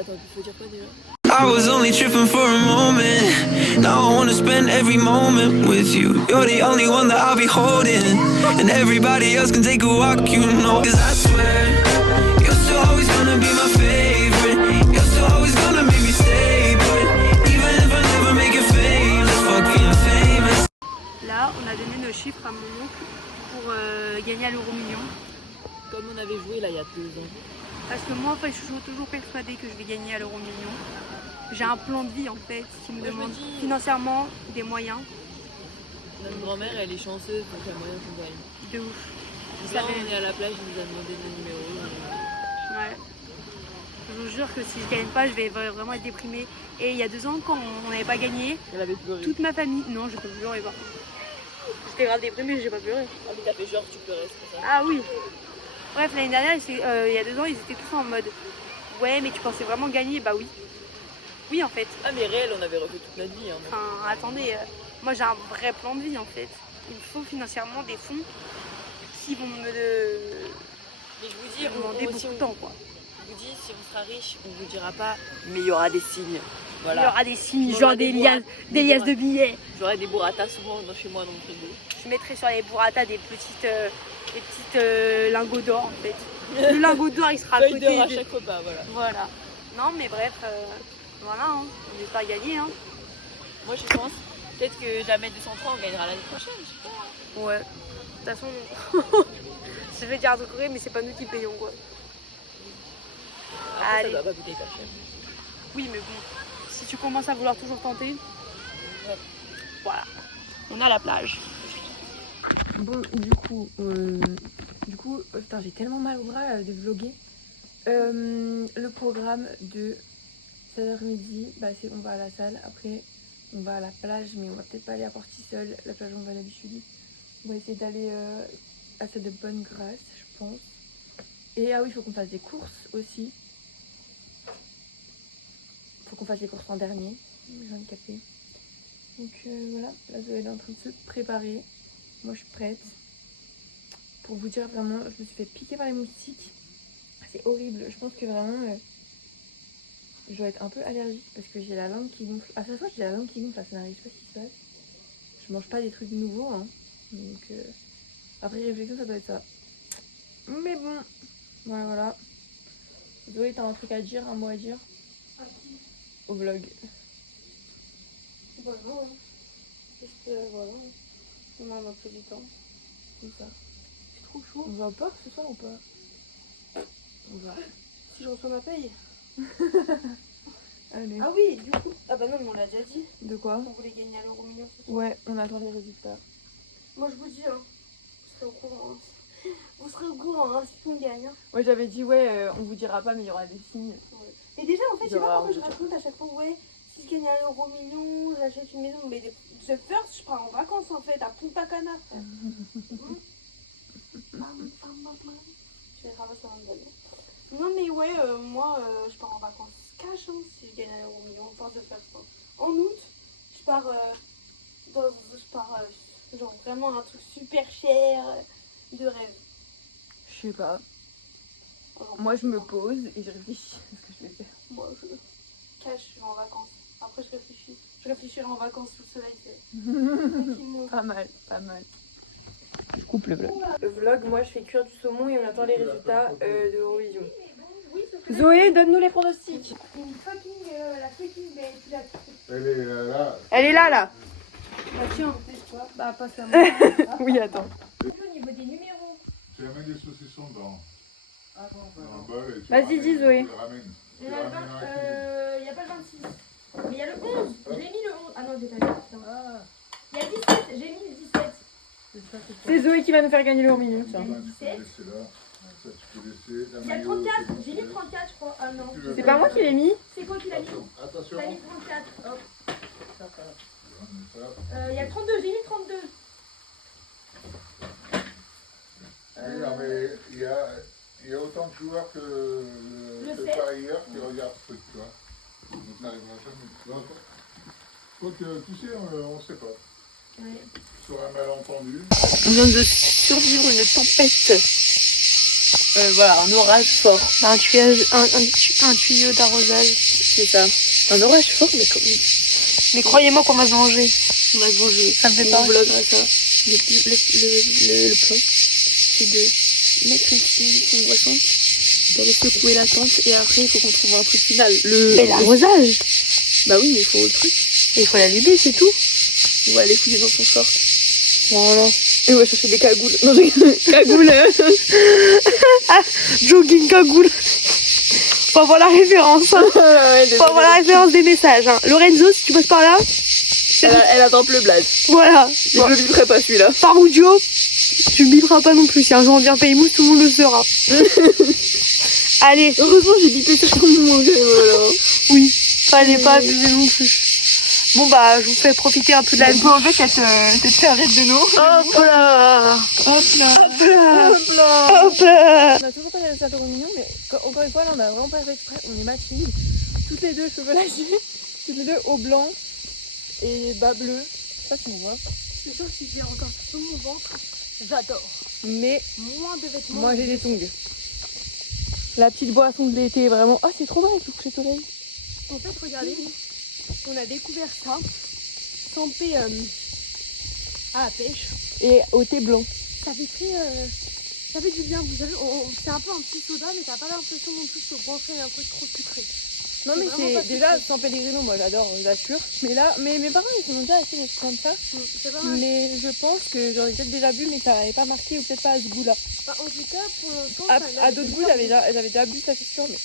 attends, il faut dire quoi déjà? I was only tripping for a moment. Now I wanna spend every moment with you. You're the only one that I'll be holding. And everybody else can take a walk, you know. Cause I swear, you're still always gonna be my favorite. You're still always gonna make me stay put. Even if I never make it famous, fuck being famous. Là, on a donné nos chiffres à mon oncle pour gagner à l'euro million. Comme on avait joué là il y a 2 ans. Parce que moi, en fait, je suis toujours persuadée que je vais gagner à l'euro million. J'ai un plan de vie, en fait, qui me demande financièrement des moyens. Notre grand-mère, elle est chanceuse, donc il y a moyen qu'on gagne. De ouf. Là, on est à la plage, il nous a demandé des numéros. Ouais. Je vous jure que si je gagne pas, je vais vraiment être déprimée. Et il y a 2 ans, quand on n'avait pas gagné, Elle avait pleuré. toute ma famille... Non, j'ai pas pleuré, par contre. J'étais grave déprimée, j'ai pas pleuré. Ah, mais t'as fait genre, tu pleurais, c'est pour ça. Ah oui. Bref, l'année dernière, il y a 2 ans, ils étaient tous en mode ouais, mais tu pensais vraiment gagner? Bah oui. Oui, en fait. Ah, mais réel, on avait refait toute notre vie. Hein, Enfin, attendez, moi j'ai un vrai plan de vie en fait. Il me faut financièrement des fonds qui vont me mais je vous dis, demander beaucoup de temps, quoi. Je vous dis, si on sera riche, on vous dira pas, mais il y aura des signes. Voilà. Il y aura des signes, genre des liasses de billets. J'aurai des burrata souvent chez moi dans le frigo. Je mettrai sur les burrata des petites lingots d'or en fait. Le lingot d'or il sera à côté d'or à chaque repas, voilà. Voilà. Non mais bref, voilà, hein. On n'est pas gagné. Hein. Moi je pense, peut-être que jamais 203 on gagnera l'année prochaine, je sais pas. Ouais. De toute façon, je vais dire un truc horrible, mais c'est pas nous qui payons quoi. Après, allez. ça doit pas coûter hyper cher. Oui mais bon, si tu commences à vouloir toujours tenter, ouais. Voilà. On a la plage. Bon, du coup, putain, j'ai tellement mal au bras de vlogger. Le programme de 16h midi, bah c'est on va à la salle, après on va à la plage, mais on va peut-être pas aller à Portisol, la plage où on va d'habitude. On va essayer d'aller à celle de Bonne-Grâce, je pense. Et ah oui, il faut qu'on fasse des courses aussi. Il faut qu'on fasse des courses en dernier, je viens de capter. Donc voilà, là Zoé est en train de se préparer. Moi je suis prête. Pour vous dire vraiment, je me suis fait piquer par les moustiques. C'est horrible. Je pense que vraiment je dois être un peu allergique parce que j'ai la langue qui gonfle. À chaque fois j'ai la langue qui gonfle, ça n'arrive pas ce qui se passe. Je mange pas des trucs nouveaux hein. Donc après réflexion ça doit être ça. Mais bon, voilà. Zoé, t'as un truc à dire, un mot à dire? Au vlog. Voilà, ouais. Juste voilà. On a un peu du temps. Comme ça. C'est trop chaud. On va au port ce soir ou pas? On va. Si je reçois ma paye. Allez. Ah oui, du coup. Ah bah non, mais on l'a déjà dit. De quoi? On voulait gagner à l'euro million. Ouais, on attend les résultats. Moi je vous dis, hein. Vous serez au courant. Hein. Vous serez au courant hein, si on gagne. Hein. Ouais, j'avais dit, ouais, on vous dira pas, mais il y aura des signes. Ouais. Et déjà, en fait, je sais pas pourquoi je raconte à chaque fois, ouais, si je gagne à l'euro million, j'achète une maison. Mais The First, je pars en vacances en fait, à Punta Cana, frère. Je vais ramasser un ballon. Non, mais ouais, moi, je pars en vacances cash hein, si je gagne à l'euro million, enfin The First. Hein. En août, je pars genre vraiment un truc super cher, de rêve. Je sais pas. Alors, Moi, je me pose et je réfléchis à ce que je vais faire. Moi, je cash, je vais en vacances. Après, je réfléchis. Je réfléchirai en vacances sous le soleil. Pas mal, pas mal. Je coupe le vlog. Le vlog, moi, je fais cuire du saumon et on attend les résultats de l'Eurovision. Zoé, donne-nous les pronostics. La fucking belle. Elle est là. Elle est là. Bah tiens, bah passe à moi. Oui, attends. Au niveau des numéros. Tu amènes des saucissons dans un bol et tu Vas-y, dis, Zoé. tu le ramènes. Il y a pas le 26. Mais il y a le 11. Je l'ai mis le 11. Ah non, j'ai pas mis. Il y a 17. J'ai mis le 17. C'est Zoé qui va nous faire gagner l'euro million. Tu peux laisser là. Ça, tu peux laisser. Il y a le 34. J'ai mis le 34, je crois. Ah non. C'est pas moi qui l'ai mis. C'est quoi qui l'a mis? Attention. T'as mis 34. Hop. Ça. Il y a le 32. J'ai mis le 32. Oui, non, mais il y a autant de joueurs que parieurs qui regardent ce truc, tu vois. Donc n'arrivera jamais. Donc, tu sais, on sait pas. Oui. Sur un malentendu. On vient de survivre une tempête. Voilà, un orage fort. Un tuyau d'arrosage. C'est ça. Un orage fort, mais comme... Mais croyez-moi qu'on va se venger. On va se venger. Ça me fait On peur. vloguera ça. Le plan, c'est de mettre une boisson, d'aller secouer la tente, et après, il faut qu'on trouve un truc final. Mais l'arrosage. Bah oui, mais il faut le truc. Et il faut l'allumer, c'est tout. On va aller fouiller dans son short. Voilà. Et on va chercher des cagoules. Non, cagoules. Jogging cagoule. Faut avoir la référence. Hein. Faut avoir la référence des messages. Hein. Lorenzo, si tu passes par là. Elle attend le blaze. Voilà. Je le vivrai pas celui-là. Faroudio, tu me biperas pas non plus. Si un jour on vient Paymousse, tout le monde le saura. Allez. Heureusement, j'ai bipé sur ton nom. Voilà. Oui. Fallait pas abuser non plus. Bon bah, je vous fais profiter un peu de la vie. En fait, cette arrête de nous. Hop là. Hop là. Hop là. Hop là. Hop là. On a toujours pas les résultats mignon, mais encore une fois, là, on a vraiment pas fait exprès. On est matching. Toutes les deux cheveux lâchés. Toutes les deux au blanc et bas bleu. Je sais pas si on voit. C'est sûr que si j'ai encore sur mon ventre, j'adore. Mais Moins de vêtements. moi, j'ai des tongs. La petite boisson de l'été, vraiment. Ah, c'est trop bien avec le coucher de soleil. En fait, regardez, on a découvert ça, campé à la pêche. Et au thé blanc. Ça fait très, ça fait du bien. Vous savez, c'est un peu un petit soda, mais t'as pas l'impression non plus de te brancher un truc trop sucré. Non, mais vraiment pas c'est déjà sans Pellegrino, moi j'adore, j'assure. Mais là, mais mes parents ils ont déjà acheté des trucs comme ça. C'est pas mal. Mais je pense que j'en ai peut-être déjà vu, mais que ça n'avait pas marqué, ou peut-être pas à ce goût-là. Bah, en tout cas, pour l'instant, À d'autres goûts, j'avais déjà bu, ça c'est sûr, mais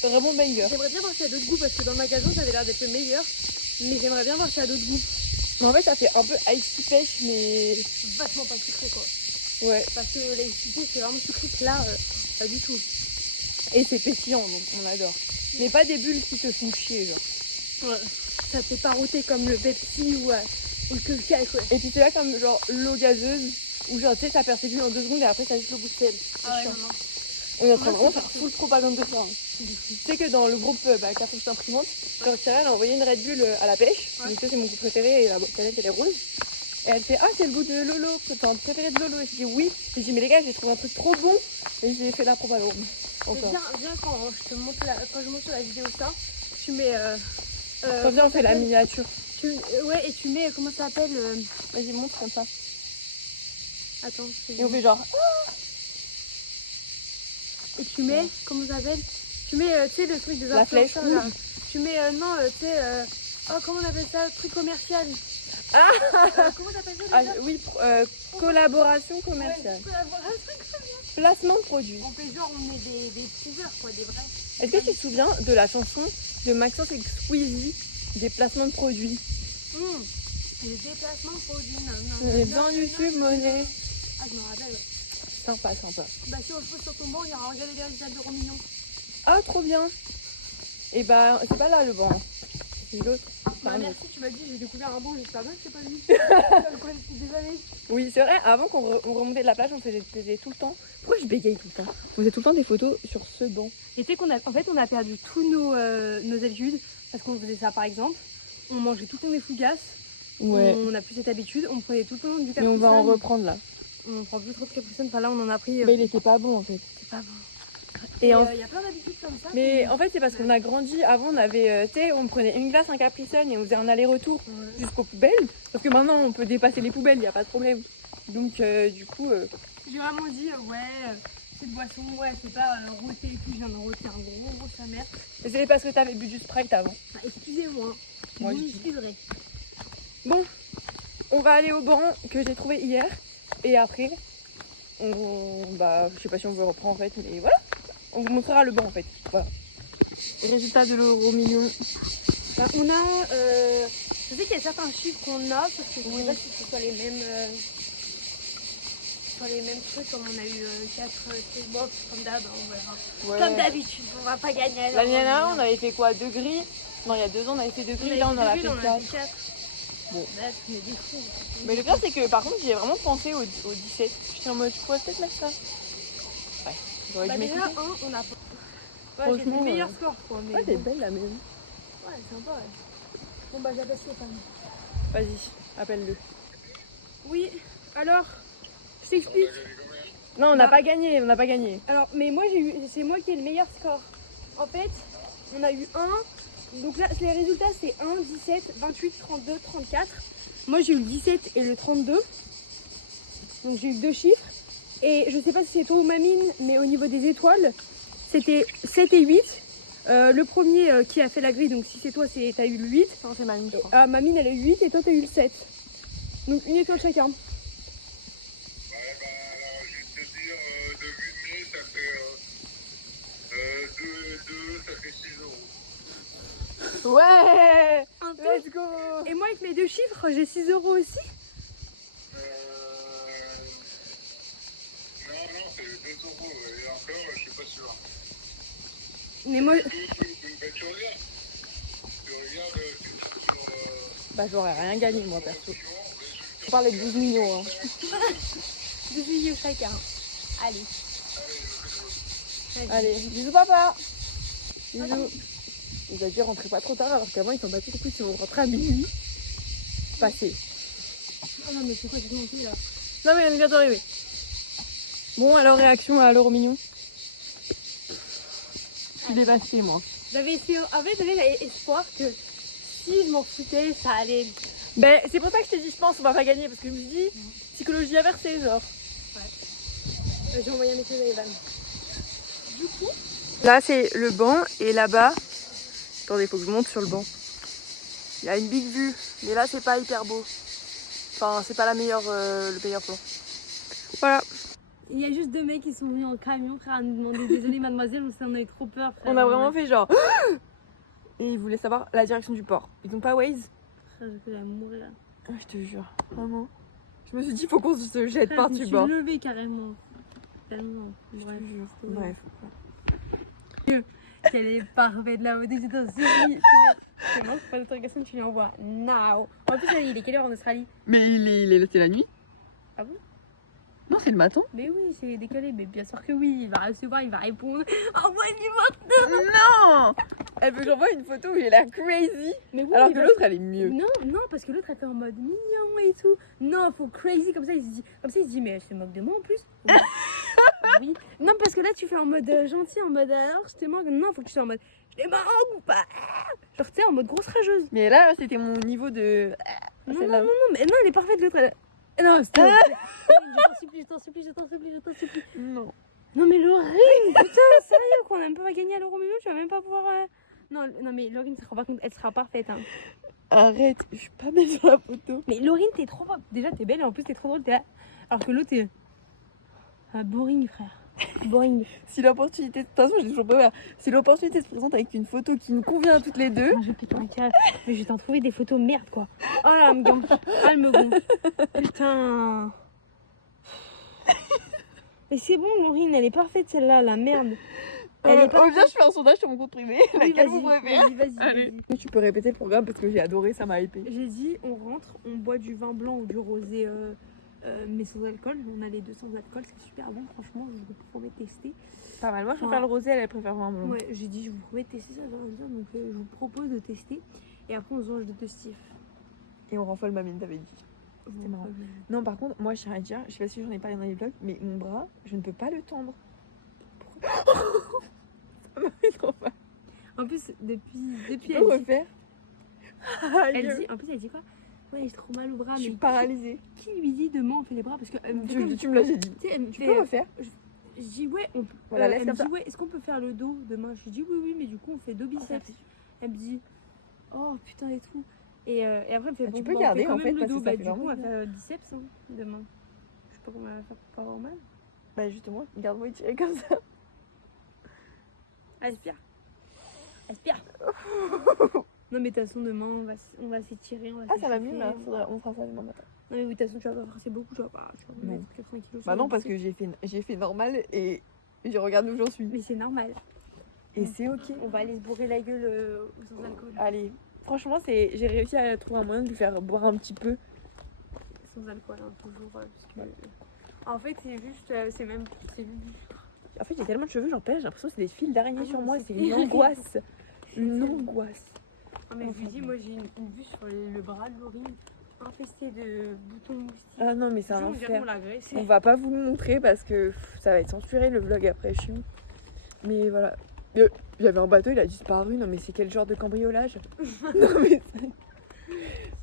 c'est vraiment banger. J'aimerais bien voir s'il y a d'autres goûts parce que dans le magasin, ça avait l'air d'être le meilleur. Mais j'aimerais bien voir s'il y a d'autres goûts. Mais en fait, ça fait un peu ice tea pêche, mais Vachement pas sucré quoi. ouais. Parce que les cités, c'est vraiment sucré que là, pas du tout. Et c'est pétillant, donc on adore. Mais pas des bulles qui te font chier, genre. Ouais. Ça fait pas rôter comme le Pepsi ou le Coca quoi. Et puis c'est là comme genre l'eau gazeuse, où genre tu sais, ça persécute en 2 secondes et après ça a juste le goût de sel. C'est Ah ouais, chiant. non, non. On est en train de vraiment faire full propagande de ça. Hein. Tu sais que dans le groupe Cartouche imprimante, quand Cyril a envoyé une Red Bull à la pêche, Ouais. donc tu sais, c'est mon goût préféré et la canette elle est rose. Et elle fait ah c'est le goût de Lolo, c'est ton préféré de Lolo. Et je dis oui. Et je dis mais les gars j'ai trouvé un truc trop bon et j'ai fait la propagande. C'est Encore. bien quand je te montre quand je montre sur la vidéo ça, tu mets Quand bien on fait la miniature. ouais et tu mets comment ça s'appelle Vas-y montre comme ça. attends Et on fait genre et tu mets comment ça s'appelle tu mets tu sais le truc des La flèche influenceurs, là. rouge. Tu mets non tu sais oh comment on appelle ça le truc commercial comment on appelle ça Ah, déjà oui, collaboration commerciale. Ouais, un truc comme ça. Placement de produit. On fait genre on met des prouveurs quoi des vrais. Est-ce que tu te souviens de la chanson de Maxence et Squeezie des placements de produits? Les déplacements de produits Les dans YouTube monnaie. ah je me rappelle ouais. Sympa, sympa. Bah si on se pose sur ton banc, il y aura regardé les résultats de Romignon. Ah, trop bien. Et bah, c'est pas là le banc. C'est l'autre. Bah Pardon. merci, tu m'as dit j'ai découvert un banc, j'espère bien que c'est pas lui. Je le connais depuis des années. Oui, c'est vrai, avant qu'on remontait de la plage, on faisait tout le temps. Pourquoi je bégaye tout le temps? On faisait tout le temps des photos sur ce banc. Et tu sais qu'en fait on a perdu tous nos habitudes parce qu'on faisait ça par exemple. On mangeait tout le temps des fougasses. On a plus cette habitude, on prenait tout le temps du Mais on va en Capri-Sun. reprendre là. On prend plus trop de Capri-Sun, enfin là on en a pris. Mais il était pas bon en fait. C'est pas bon. Et Il en y a plein d'habitudes comme ça. Mais en fait, c'est parce qu'on a grandi. Avant, on avait, tu sais, on prenait une glace, un Capri-Sun et on faisait un aller-retour jusqu'aux poubelles. Sauf que maintenant, on peut dépasser les poubelles, il n'y a pas de problème. Donc, du coup. J'ai vraiment dit, cette boisson, c'est pas rôté et tout, je viens de rôter un gros sa mère. Et c'est parce que t'avais bu du Sprite avant. Ah, excusez-moi, Moi, vous je- m'excuserez. Bon, on va aller au banc que j'ai trouvé hier. Et après, bah, je sais pas si on veut reprendre en fait, mais voilà. On vous montrera le banc en fait. Voilà. Résultat de l'euro million. Bah, on a, je sais qu'il y a certains chiffres qu'on a, sauf que je sais pas si ce soit les mêmes, trucs comme on a eu 4 trucs box, comme d'hab, on verra. Comme d'habitude, on va pas gagner. L'année dernière, on avait fait quoi? 2 grilles? Non, il y a 2 ans, on avait fait 2 grilles. Là, on en a fait 4. Bon. Bref, mais des fous. Mais le pire, c'est que par contre, j'y ai vraiment pensé au 17. Je suis en mode, je pourrais peut-être mettre ça. Ouais, j'aurais Bah, dû déjà, m'écouter. on a pas. Ouais, j'ai fait Franchement, le meilleur score, quoi. Mais Ouais, t'es bon. belle la même. Ouais, sympa, ouais. Bon, bah, j'appelle Stéphane. Vas-y, appelle-le. Oui, alors, je t'explique. Non, on n'a Bah. pas gagné, on n'a pas gagné. Alors, mais moi, c'est moi qui ai le meilleur score. En fait, on a eu 1. Donc là, les résultats, c'est 1, 17, 28, 32, 34. Moi, j'ai eu le 17 et le 32. Donc, j'ai eu 2 chiffres. Et je sais pas si c'est toi ou Mamine, mais au niveau des étoiles, c'était 7 et 8. Le premier qui a fait la grille, donc si c'est toi, t'as eu le 8. Non, c'est Mamie, je crois. Ah, Mamine, elle a eu 8 et toi, t'as eu le 7. Donc, une étoile chacun. Ouais, bah alors je vais te dire, de vue de nez, ça fait 2, ça fait 6 euros. Ouais. Un peu. Let's go. Et moi, avec mes 2 chiffres, j'ai 6 euros aussi. Non, c'est 2 euros, et encore, je suis pas sûr. Mais moi, Mais tu regardes. Tu regardes, tu tapes sur. Bah, j'aurais rien gagné, moi, perso. Option, On parlait de 12 millions. Hein. 2 millions chacun. Allez. Allez, bisous, papa. Bisous. Il a dit rentrer pas trop tard, alors qu'avant, ils sont battus les couilles si on rentrait à minuit. Passé. Oh non, mais c'est quoi, tu menti là? Non, mais on est bientôt arrivé. Bon, alors, réaction à l'euro mignon. Je suis dévastée, moi. J'avais essayé, en fait, j'avais espoir que si je m'en foutais, ça allait. Ben, c'est pour ça que je t'ai dit, je pense, on va pas gagner, parce que je me suis dit, psychologie inversée, genre. J'ai envoyé un message à Evan. Du coup, Là, c'est le banc, et là-bas, attendez, faut que je monte sur le banc. Il y a une big vue, mais là, c'est pas hyper beau. Enfin, c'est pas le meilleur plan. Voilà. il y a juste 2 mecs qui sont venus en camion, frère, à nous demander désolé, mademoiselle, on a eu trop peur, frère. On a vraiment fait genre. Et ils voulaient savoir la direction du port. Ils ont pas Waze. Frère, je vais mourir. Ah, je te jure, vraiment. Je me suis dit, faut qu'on se jette Frère, je me par-dessus suis bord. levée carrément. Tellement. Je te Bref. jure. c'était Bref. Qu'elle est parfaite là, au début, j'étais en souris. C'est bon, pas d'interrogation, tu lui envoies. Now. En plus, il est quelle heure en Australie? Mais c'est la nuit. Ah bon? Non, c'est le matin. Mais oui, c'est décalé, mais bien sûr que oui, il va recevoir, il va répondre. Envoie-lui maintenant. Non. Elle veut que j'envoie une photo où j'ai l'air crazy. Mais oui, Alors il que va- l'autre, elle est mieux. Non, parce que l'autre elle fait en mode mignon et tout. Non, faut crazy comme ça, il se dit, mais elle se moque de moi en plus. Oui. Non, parce que là tu fais en mode gentil, en mode alors je te manque. Non, faut que tu sois en mode je te manque ou pas. Genre tu sais, en mode grosse rageuse. Mais là, c'était mon niveau de. Non, celle-là. non, mais non, elle est parfaite l'autre. Non, stop. Je t'en supplie. Non. Non, mais Laurine, putain, sérieux quoi, on n'a même pas gagné à l'euro million, tu vas même pas pouvoir. Non, mais Laurine, elle sera parfaite. Hein. Arrête, je suis pas belle sur la photo. Mais Laurine, t'es trop. Déjà, t'es belle et en plus, t'es trop drôle. T'es là. Alors que l'autre, t'es. Ah, boring, frère. Boring. Si l'opportunité, de toute façon, j'ai toujours pas peur. Si l'opportunité se présente avec une photo qui nous convient à toutes les deux. Ah, je vais péter un câble. Mais je vais t'en trouver des photos merde, quoi. Oh là, elle me gonfle. Ah, elle me gonfle. Putain. Mais c'est bon, Laurine, elle est parfaite celle-là, la merde. Elle est Oh, viens, je fais un sondage sur mon compte privé. Oui, Laquelle vous préférez? Vas-y. Tu peux répéter le programme parce que j'ai adoré, ça m'a hypé. J'ai dit, on rentre, on boit du vin blanc ou du rosé, mais sans alcool. On a les deux sans alcool, c'est super bon, franchement, je vous promets de tester. Pas mal. Moi, je préfère le rosé, elle préfère vraiment. Ouais, j'ai dit, je vous promets de tester ça, j'ai rien à dire, donc je vous propose de tester. Et après, on se mange de deux stifs. Et on renfole ma mine, t'avais dit. C'était marrant. Non, par contre, moi, je tiens à dire, je sais pas si j'en ai parlé dans les vlogs, mais mon bras, je ne peux pas le tendre. Ça m'a fait trop mal. En plus, depuis Tu elle peux dit, refaire? en plus, elle dit quoi? Ouais, j'ai trop mal au bras, Je suis mais paralysée. qui lui dit demain on fait les bras? Parce que elle me fait comme- Tu me l'as déjà dit. tu sais, elle me Tu fait, peux refaire? je dis ouais, on peut. Voilà, laisse elle me comme dit ça. ouais, est-ce qu'on peut faire le dos demain? Je dis oui, mais du coup on fait deux biceps. Elle me dit oh putain et tout. Et après elle me fait Ah, bon, tu peux bah, on garder, fait quand en même fait, le parce dos. que ça Bah fait du coup on va vraiment faire biceps hein, demain. Je sais pas comment elle va faire pour pas avoir mal. Bah, justement, garde-moi étiré comme ça. Aspire. Non mais de toute façon demain on va s'étirer. Ah, ça va mieux là. On fera ça demain matin. Non mais oui, de toute façon tu vas pas forcer beaucoup, tu vas pas Non. mettre 80 kilos. Bah, sur non, le parce que biceps. j'ai fait normal et je regarde où j'en suis. Mais c'est normal. Et c'est ok. On va aller se bourrer la gueule sans alcool. Allez, franchement, j'ai réussi à trouver un moyen de lui faire boire un petit peu. Sans alcool, hein, toujours. Parce que... En fait, c'est juste. C'est En fait, j'ai tellement de cheveux, j'en perds, j'ai l'impression que c'est des fils d'araignée Ah sur non, moi, c'est c'est une angoisse. Une tellement- angoisse. Non, mais je lui dis, moi j'ai une vue sur le bras de Laurine. infesté de boutons moustiques. Ah non, mais c'est un On dirait enfer. qu'on l'a agressé. On va pas vous le montrer parce que ça va être censuré le vlog après, chiant. Mais voilà. J'avais un bateau, il a disparu. Non, mais c'est quel genre de cambriolage? Non, mais c'est.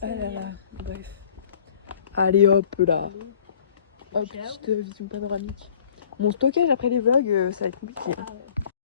Ah là là, bref. Allez hop là. Hop, petite vision panoramique. Mon stockage après les vlogs, ça va être compliqué.